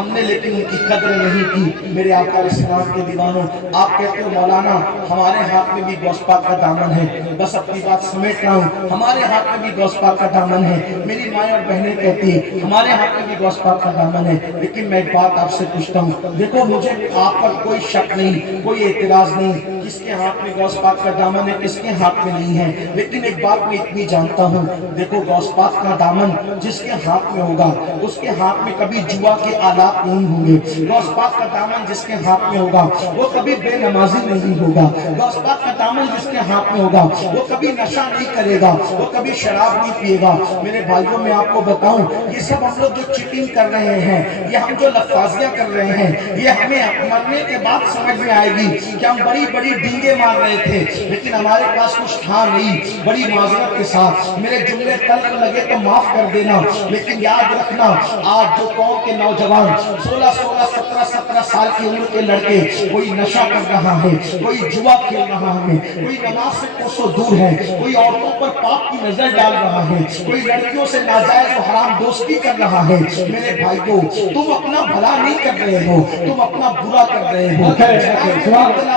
ہم نے لیکن ان کی قدر نہیں کی۔ میرے آقا علیہ السلام کے دیوانوں، آپ کہتے ہو مولانا ہمارے ہاتھ میں بھی غوث پاک کا دامن ہے، بس اپنی بات سمیٹ رہا ہوں، ہمارے ہاتھ میں بھی غوث پاک کا دامن ہے۔ میری مائیں اور بہنیں کہتی ہیں ہمارے ہاتھ میں بھی غوث پاک کا دامن ہے، لیکن میں ایک بات آپ سے پوچھتا ہوں، دیکھو مجھے آپ پر کوئی شک نہیں، کوئی اعتراض نہیں، کس کے ہاتھ میں غوث پاک کا دامن ہے، کس کے ہاتھ میں نہیں ہے، لیکن ایک بات میں اتنی جانتا ہوں، دیکھو غوث پاک کا دامن جس کے ہاتھ میں ہوگا اس کے ہاتھ میں کبھی جوا کے آلات نہیں ہوں گے۔ غوث پاک کا دامن جس کے ہاتھ میں ہوگا وہ کبھی بے نمازی نہیں ہوگا۔ غوث پاک کا دامن جس کے ہاتھ میں ہوگا وہ کبھی نشہ نہیں کرے گا، وہ کبھی شراب نہیں پیے گا۔ میرے بھائیوں میں آپ کو بتاؤں، یہ سب ہم لوگ جو چیٹنگ کر رہے ہیں، یہ ہم جو لفاظیاں کر رہے ہیں، یہ ہمیں مرنے کے بعد سمجھ میں آئے گی کہ ہم بڑی بڑی ڈینگیں مار رہے تھے لیکن ہمارے پاس کچھ تھا نہیں۔ بڑی معذرت کے ساتھ میرے جملے تلخ لگے تو معاف کر دینا، لیکن یاد رکھنا آج جو قوم کے نوجوان 16 17 سال کی عمر کے لڑکے کوئی نشہ کر رہا ہے، کوئی جوا کھیل رہا ہے، کوئی نماز سے کوسوں دور ہے، کوئی عورتوں پر پاپ کی نظر ڈال رہا ہے، کوئی لڑکیوں سے ناجائز و حرام دوستی کر رہا ہے، میرے بھائیوں تم اپنا بھلا نہیں کر رہے ہو، تم اپنا برا کر رہے ہو۔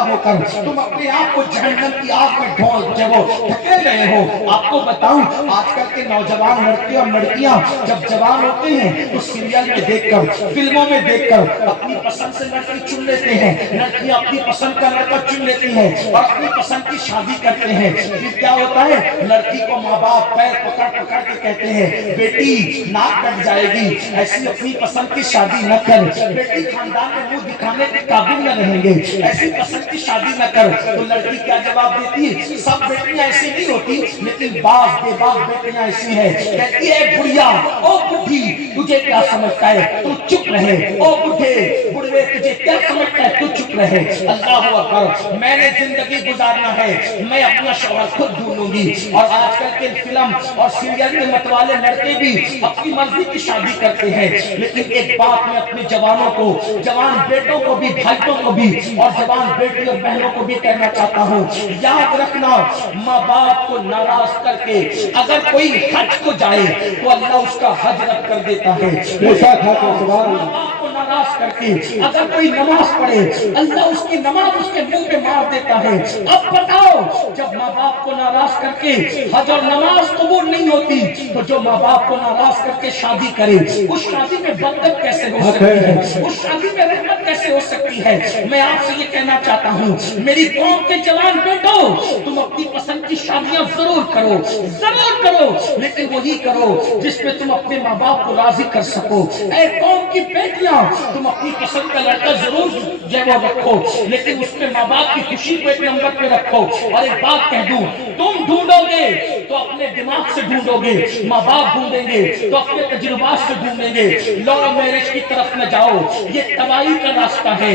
ہو کر تم اپنے آپ کو جہنم کی آگ میں ڈھکیل رہے ہو۔ آپ کو بتاؤں آج کل کے نوجوان لڑکے اور لڑکیاں جب جوان ہوتے ہیں تو سیریل میں دیکھ کر، فلموں میں دیکھ کر اپنی پسند سے لڑکی چن لیتے ہیں، لڑکیاں اپنی پسند کا لڑکا چن لیتی ہیں اور اپنی پسند کی شادی کرتے ہیں۔ پھر کیا ہوتا ہے، لڑکی کو ماں باپ پیر پکڑ پکڑ کے کہتے ہیں بیٹی ناک کٹ جائے گی، ایسی اپنی پسند کی شادی نہ کر، بیٹی خاندان میں منہ دکھانے کے قابل نہ رہیں گے، ایسی پسند کی شادی نہ کر۔ تو لڑکی کیا جواب دیتی ہے، سب بیٹیاں ایسی نہیں ہوتی لیکن بعض بے باک بیٹیاں ایسی ہیں، کہتی ہے بڑھیا او بڈھی تجھے کیا سمجھتا ہے تو چپ رہے، او بڈھے بڑھے تجھے کیا سمجھتا ہے تو چپ رہے۔ اللہ اکبر، میں نے زندگی گزارنا ہے، میں اپنا شوہر خود ڈھونڈوں گی۔ اور آج کل کے فلم اور سیریل کے متوالے لڑکے بھی اپنی مرضی کی شادی کرتے ہیں، لیکن ایک بات میں اپنے جوانوں کو، جوان بیٹوں کو بھی، بھائیوں کو بھی اور جوان بیٹی اور بہنوں کو بھی کہنا چاہتا ہوں، یاد رکھنا ماں باپ کو ناراض کر کے اگر کوئی حج کو جائے تو اللہ اس کا حج رد کر دیتا ہے۔ ماں باپ کو ناراض کر کے اگر کوئی نماز پڑھے اللہ اس کی نماز اس کے منہ پہ مار دیتا ہے۔ اب بتاؤ جب ماں باپ کو ناراض کر کے حج اور نماز قبول نہیں ہوتی تو جو ماں باپ کو ناراض کر کے شادی کرے اس شادی میں برکت کیسے ہو سکتی ہے، اس شادی میں رحمت کیسے ہو سکتی ہے؟ میں آپ سے یہ کہنا چاہتا ہوں میری قوم کے جوان بیٹو، تم اپنی پسند کی شادیاں ضرور کرو، ضرور کرو، لیکن وہی کرو جس میں تم اپنے ماں باپ کو راضی کر سکو۔ اے قوم کی بیٹیاں، تم اپنی پسند کا لڑکا ضرور جو وہ رکھو، لیکن اس میں ماں باپ کی خوشی کو ایک نمبر پہ رکھو۔ اور ایک بات کہہ دوں، تم ڈھونڈو گے تو اپنے دماغ سے ڈھونڈو گے، ماں باپ ڈھونڈیں گے تو اپنے تجربات سے ڈھونڈیں گے۔ لو میرج کی طرف نہ جاؤ، یہ تباہی کا راستہ ہے۔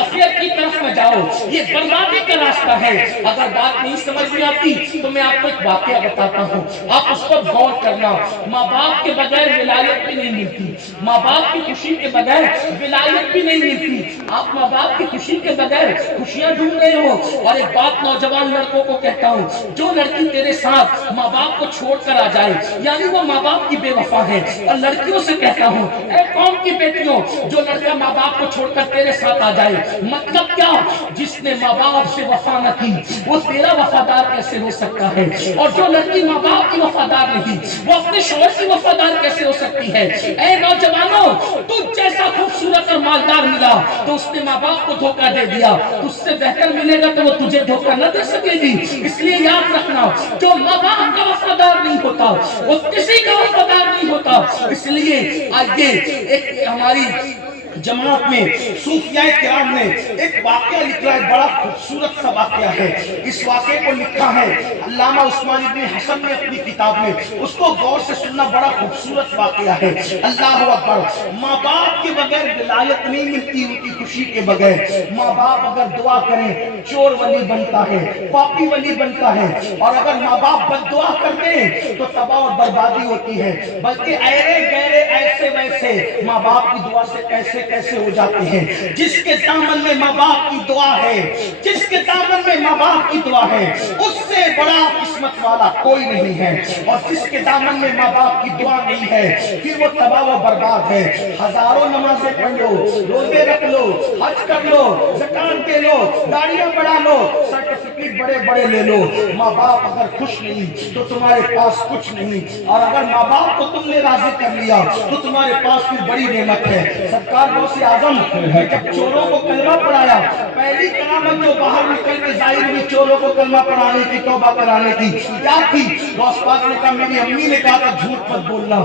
افیئر کی طرف نہ جاؤ، یہ بربادی کا راستہ ہے۔ اگر بات نہیں سمجھ میں آتی تو میں آپ کو ایک واقعہ بتاتا ہوں، آپ اس پر غور کرنا۔ ماں باپ کے بغیر ولایت بھی نہیں ملتی، ماں باپ کی خوشی کے بغیر ولایت بھی نہیں ملتی۔ آپ ماں باپ کی خوشی کے بغیر خوشیاں ڈھونڈ رہے ہو۔ اور ایک بات نوجوان لڑکوں کو کہتا ہوں، جو لڑکی تیرے ساتھ ماں باپ کو چھوڑ کر آ جائے یعنی وہ ماں باپ کی بے وفا ہے۔ اور لڑکیوں سے کہتا ہوں، اے قوم کی بیٹیوں، جو لڑکا ماں باپ کو چھوڑ کر تیرے ساتھ آ جائے، مطلب کیا؟ جس نے ماں باپ سے وفا نہ کی وہ تیرا وفادار کیسے ہو سکتا ہے؟ اور جو لڑکی ماں باپ کی وفادار نہیں وہ اپنے شوہر کی وفادار کیسے ہو سکتی ہے؟ اے نوجوانوں، تجھ جیسا خوبصورت اور مالدار ملا تو اس نے ماں باپ کو دھوکہ دے دیا، تجھ سے بہتر ملے گا تو وہ تجھے دھوکہ نہ دے سکے گی۔ اس لیے یاد رکھنا، جو ماں باپ کا وفادار نہیں ہوتا وہ کسی کا وفادار نہیں ہوتا۔ اس لیے آئیے ایک ہماری جماعت میں صوفیاء کرام نے ایک واقعہ لکھا ہے، بڑا خوبصورت سا واقعہ ہے۔ اس واقعے کو لکھا ہے علامہ عثمان ابن حسن نے اپنی کتاب میں، اس کو غور سے سننا، بڑا خوبصورت واقعہ ہے۔ اللہ اکبر، ماں باپ کے بغیر ولایت نہیں ملتی ان کی خوشی کے بغیر۔ ماں باپ اگر دعا کریں چور ولی بنتا ہے، پاپی ولی بنتا ہے، اور اگر ماں باپ بد دعا کر دیں تو تباہ اور بربادی ہوتی ہے۔ بلکہ ایرے گہرے ایسے ویسے ماں باپ کی دعا سے کیسے کیسے ہو جاتے ہیں. جس کے دامن میں ماں باپ کی دعا ہے, جس کے دامن میں ماں باپ کی دعا ہے, اس سے بڑا قسمت والا کوئی نہیں ہے. اور جس کے دامن میں ماں باپ کی دعا نہیں ہے پھر وہ تباہ و برباد ہے. ہزاروں نمازیں پڑھ لو, روزے رکھ لو, حج کر لو, زکات دے لو, داڑیاں بڑھا لو, سرٹیفکیٹ بڑے بڑے لے لو, ماں باپ اگر خوش نہیں تو تمہارے پاس کچھ نہیں. اور اگر ماں باپ کو تم نے راضی کر لیا تو تمہارے پاس پھر بڑی نعمت ہے. سرکار غوث اعظم نے جب چوروں کو کلمہ پڑھایا, پہلی کرامت جو باہر نکل کے ظاہر ہوئی چوروں کو کلمہ پڑھانے کی, توبہ کرانے کی, کیا تھی؟ غوث پاک نے کہا, میری امی نے کہا تھا جھوٹ مت بولنا,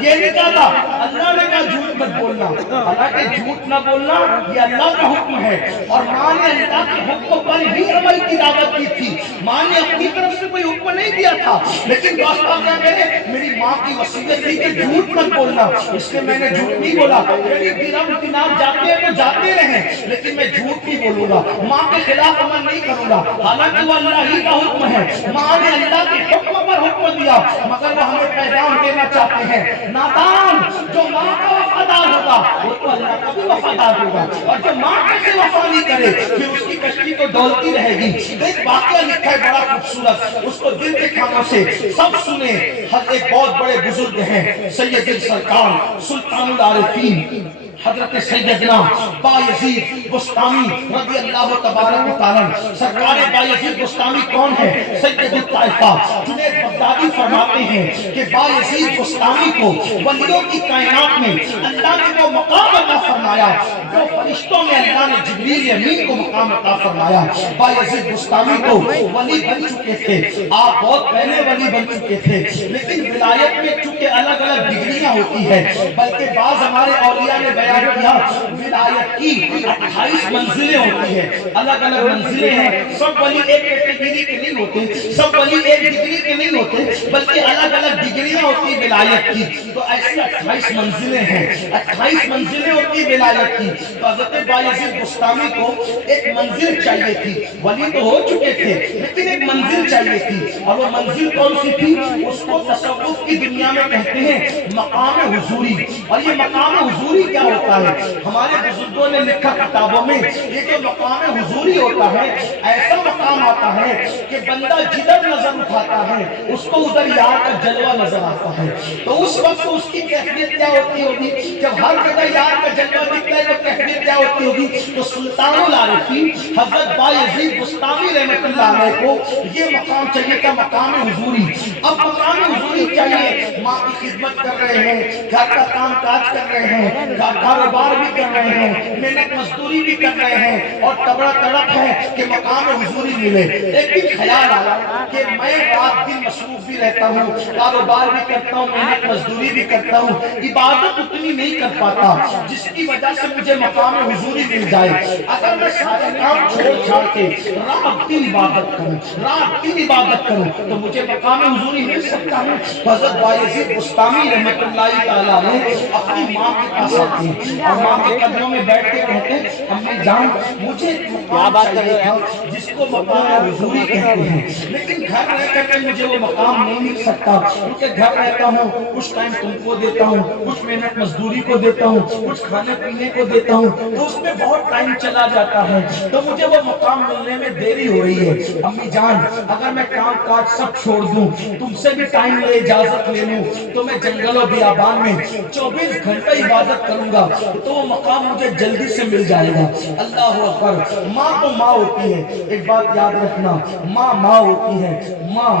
یہ نہیں کہا تھا, اللہ نے کہا جھوٹ مت بولنا. حالانکہ جھوٹ نہ بولنا یہ اللہ کا حکم ہے, اور ماں نے اللہ کے حکم پر ہی عمل کی دعوت کی تھی. ماں نے اپنی طرف سے کوئی حکم نہیں دیا تھا, لیکن غوث پاک کیا کہہ رہے, میری ماں کی وصیت تھی کہ جھوٹ مت بولنا, اس لیے میں نے جھوٹ نہیں بولا. میری درم دینار جاتے ہیں تو جاتے رہیں, لیکن میں جھوٹ نہیں بولوں گا, ماں کے خلاف عمل نہیں کروں گا. حالانکہ وہ اللہ ہی کا حکم ہے, ماں نے اللہ کے حکم پر حکم دیا, مگر وہ ہمیں پیغام دینا چاہتے ہیں, نادان جو ماں کا وفادار ہوگا وہ تو اللہ کا بھی وفادار ہوگا, اور جو ماں سے وفا نہیں کرے پھر اس کی کشتی تو ڈولتی رہے گی. ایک واقعہ لکھا ہے بڑا خوبصورت, اس کو دل کے کانوں سے سب سنے. ہر ایک بہت بڑے بزرگ ہیں, سید سرکار سلطان العارفین حضرت سیدنا بایزید بستامی رضی اللہ تبارک و تعالی. سرکار بایزید بستامی کون ہے؟ سید الطائفہ. جنید بغدادی فرماتے ہیں کہ بایزید بستامی کو ولیوں کی کائنات میں اللہ نے وہ مقام عطا فرمایا جو فرشتوں میں اللہ نے جبریل امین کو مقام عطا فرمایا. بایزید بستامی کو ولی بن چکے تھے, آپ بہت پہلے ولی بن چکے تھے, لیکن ولایت میں چونکہ الگ الگ ڈگریاں ہوتی ہیں, بلکہ بعض ہمارے اولیاء نے بیان کیا ولایت کی 28 منزلیں ہوتی ہیں, الگ الگ منزلیں ہیں. سب ولی ایک کیٹیگری کے نہیں ہوتے, سب ولی ایک ڈگری کے نہیں ہوتے, بلکہ الگ الگ ڈگریاں ہوتی ہیں ولایت کی. تو ایسی 28 منزلیں ہیں, 28 منزلیں ہوتی ہیں ولایت کی. تو حضرت بایزید بستامی کو ایک منزل چاہیے تھی, ولی تو ہو چکے تھے لیکن ایک منزل چاہیے تھی, اور وہ منزل کون سی تھی؟ اس کو تصوف کی دنیا میں کہتے ہیں مقام حضوری. اور یہ مقام حضوری کیا ہوتا ہے؟ ہمارے بزرگوں نے لکھا کتابوں میں, یہ جو مقام حضوری ہوتا ہے ایسا مقام آتا ہے کہ بندہ جدھر نظر اٹھاتا ہے اس کو ادھر یار کا جلوہ نظر آتا ہے. تو اس وقت اس کی کیفیت کیا ہوتی ہوگی؟ جب ہر جگہ یار کا جلوہ دکھتا ہے تو کیفیت کیا ہوتی ہوگی؟ تو سلطان العارفین حضرت بایزید بستامی رحمۃ اللہ علیہ کو یہ مقام چاہیے تھا, مقام حضوری. اب مقام حضوری چاہیے, ماں کی خدمت کر رہے ہیں, گھر کا کام کاج کر رہے ہیں, کاروبار بھی کر رہے ہیں, محنت مزدوری بھی کر رہے ہیں, اور تبڑا تڑپ ہے کہ مقام حضوری ملے. ایک دن خیال آیا کہ میں رات دن مصروف بھی رہتا ہوں, کاروبار بھی کرتا ہوں, محنت مزدوری بھی کرتا ہوں, عبادت اتنی نہیں کر پاتا جس کی وجہ سے مجھے مقام حضوری مل جائے. اگر میں سارے کام چھوڑ چھاڑ کے رات دن عبادت کروں, رات دن عبادت کروں تو مجھے مقام حضوری مل سکتا ہے. حضرت بایزید بستامی رحمۃ اللہ تعالیٰ نے اپنی ماں کے پاس آتے ہیں اور ماں کے قدموں میں بیٹھ کے کہتے ہیں, امی جان مجھے مقام چاہیے تھا جس کو مقام حضوری کہتے ہیں, لیکن گھر رہ کر کے مجھے وہ مقام نہیں مل سکتا, کیونکہ گھر رہتا ہوں, کچھ ٹائم تم کو دیتا ہوں, کچھ محنت مزدوری کو دیتا ہوں, کچھ کھانے پینے کو دیتا ہوں, تو اس میں بہت ٹائم چلا جاتا ہے, تو مجھے وہ مقام ملنے میں دیری ہو رہی ہے. امی جان اگر میں کام کاج سب چھوڑ دوں, تم سے بھی ٹائم لے اجازت لے لوں, تو میں جنگل و بیابان میں 24 گھنٹہ عبادت کروں گا, تو وہ مقام مجھے جلدی سے مل جائے گا. اللہ اکبر. ماں تو ماں ہوتی ہے, ایک بات یاد رکھنا, ماں ماں ہوتی ہے, ماں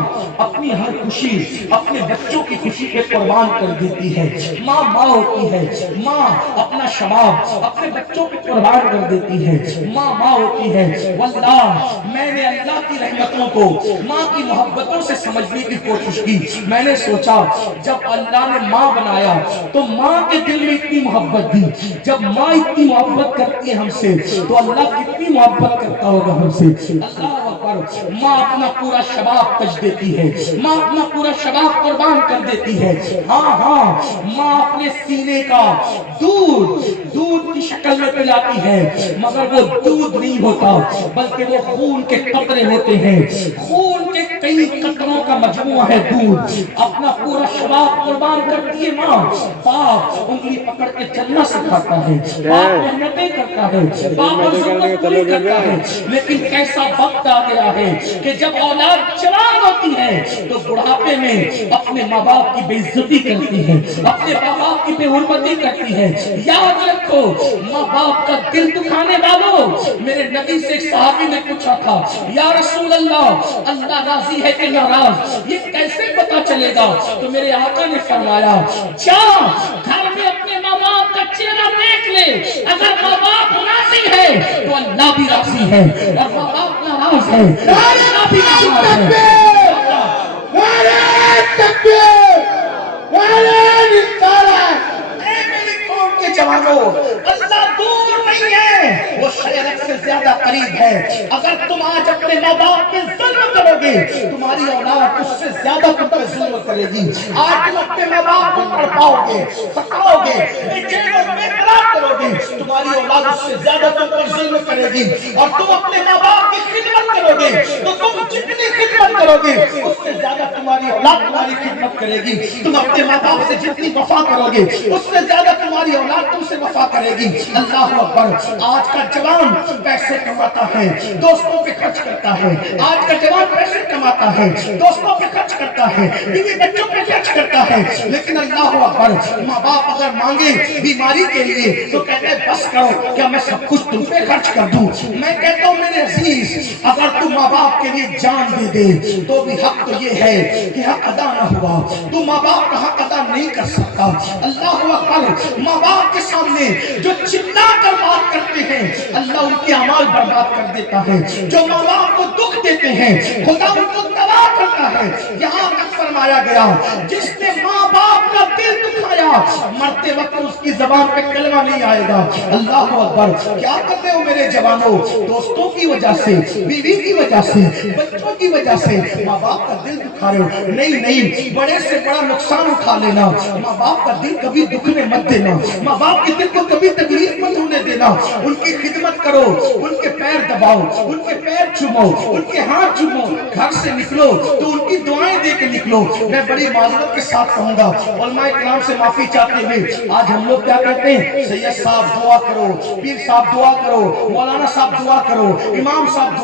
اپنی ہر خوشی اپنے بچوں کی خوشی پہ قربان کر دیتی ہے. ماں ماں ہوتی ہے, ماں اپنا شباب اپنے بچوں پہ قربان کر دیتی ہے. ماں ماں ہوتی ہے. واللہ میں نے اللہ کی رحمتوں کو ماں کی محبتوں سے سمجھنے کی کوشش کی. میں نے سوچا جب اللہ نے ماں بنایا تو ماں کے دل میں اتنی محبت دی, جب ماں اتنی محبت کرتی ہے ہم سے تو اللہ کتنی محبت کرتا ہوگا ہم سے. اللہ اکبر. ماں اپنا پورا شباب کش دیتی ہے, ماں اپنا پورا شباب قربان کر دیتی ہے. ہاں ہاں, ماں اپنے سینے کا دودھ کی شکل میں پلاتی ہے, مگر وہ دودھ نہیں ہوتا بلکہ وہ خون کے قطرے ہوتے ہیں, خون کے کئی قطروں کا مجموعہ ہے دودھ، اپنا پورا شباب قربان کرتی ہے ماں، باپ انگلی پکڑ کے چلنا سکھاتا ہے، باپ محنتیں کرتا ہے، باپ اور ضرورت پوری کرتا ہے، لیکن کیسا وقت آ گیا ہے کہ جب اولاد جوان ہوتی ہے تو بڑھاپے میں اپنے ماں باپ کی بے عزتی کرتی ہے، اپنے ماں باپ کی بے حرمتی کرتی ہے۔ یاد رکھو ماں باپ کا دل دکھانے والوں، میرے نبی سے ایک صحابی نے پوچھا تھا یا رسول اللہ، اللہ راضی ہے کہ ناراض، یہ کیسے پتا چلے گا؟ تو میرے آقا نے فرمایا جا گھر میں اپنے ماں باپ کا چہرہ دیکھ لے، اگر ماں باپ راضی ہے تو اللہ بھی راضی ہے، اور ماں باپ ناراض ہے اللہ بھی ناراض ہے۔ اے میری قوم کے جوانوں، اللہ دور نہیں ہے، وہ شرک سے زیادہ قریب ہے۔ اگر تم آج اپنے ماں باپ پہ ظلم کرو گے، تمہاری اولاد اس سے زیادہ تم پہ ظلم کرے گی۔ آج تم اپنے ماں باپ کو تڑپاؤ گے، ستاؤ گے، بے چین اور بے قرار کرو گے، تمہاری اولاد اس سے زیادہ تم پر ظلم کرے گی۔ اور تم اپنے ماں باپ کی خدمت کرو گے تو تم جتنی خدمت کرو گے اس سے زیادہ تمہاری اولاد تمہاری خدمت کرے گی۔ تم اپنے ماں باپ سے جتنی وفا کرو گے اس سے زیادہ تمہاری اولاد تم سے وفا کرے گی۔ اللہ اکبر۔ آج کا جوان پیسے کماتا ہے، دوستوں پہ خرچ کرتا ہے، آج کا جوان پیسے کماتا ہے، دوستوں پہ خرچ کرتا ہے، بیوی بچوں پہ خرچ کرتا ہے، لیکن اللہ اکبر ماں باپ اگر مانگے بیماری کے لیے تو کہتے ہیں بس کرو، کیا میں سب کچھ تم پہ خرچ کر دوں؟ میں کہتا ہوں میرے عزیز، اگر تم ماں باپ کے لیے جان دے دے تو بھی حق تو یہ ہے کہ حق ادا نہ ہوا، تو ماں باپ کا حق ادا نہیں کر سکتا۔ اللہ اکبر۔ ماں باپ کے سامنے جو چلا کر بات کرتے ہیں اللہ ان کے اعمال برباد کر دیتا ہے، جو ماں باپ کو دکھ دیتے ہیں خدا ان کو تباہ کرتا ہے۔ یہاں تک فرمایا گیا جس نے ماں باپ کا دل دکھایا مرتے وقت اس کی زبان پہ کلمہ نہیں آئے گا۔ اللہ اکبر۔ کیا کرتے ہو میرے جوانوں؟ دوستوں کی وجہ سے، بیوی کی وجہ سے، بچوں کی وجہ سے ماں باپ کا دل دکھا رہے ہو؟ نہیں، بڑے سے بڑا نقصان اٹھا لینا، ماں باپ کا دل کبھی دکھنے مت دینا، ماں باپ کے دل کو کبھی تکلیف مت ہونے دینا۔ ان کی خدمت کرو، ان کے پیر دباؤ، ان کے پیر چومو، ان کے ہاتھ چومو، گھر سے نکلو تو ان کی دعائیں دے کے نکلو۔ میں بڑی معذرت کے ساتھ کہوں گا، علماء کرام سے معافی چاہتے ہوئے، آج ہم لوگ کیا کہتے ہیں؟ سید صاحب دعا کرو، پیر صاحب دعا کرو، مولانا صاحب دعا کرو، امام صاحب دعا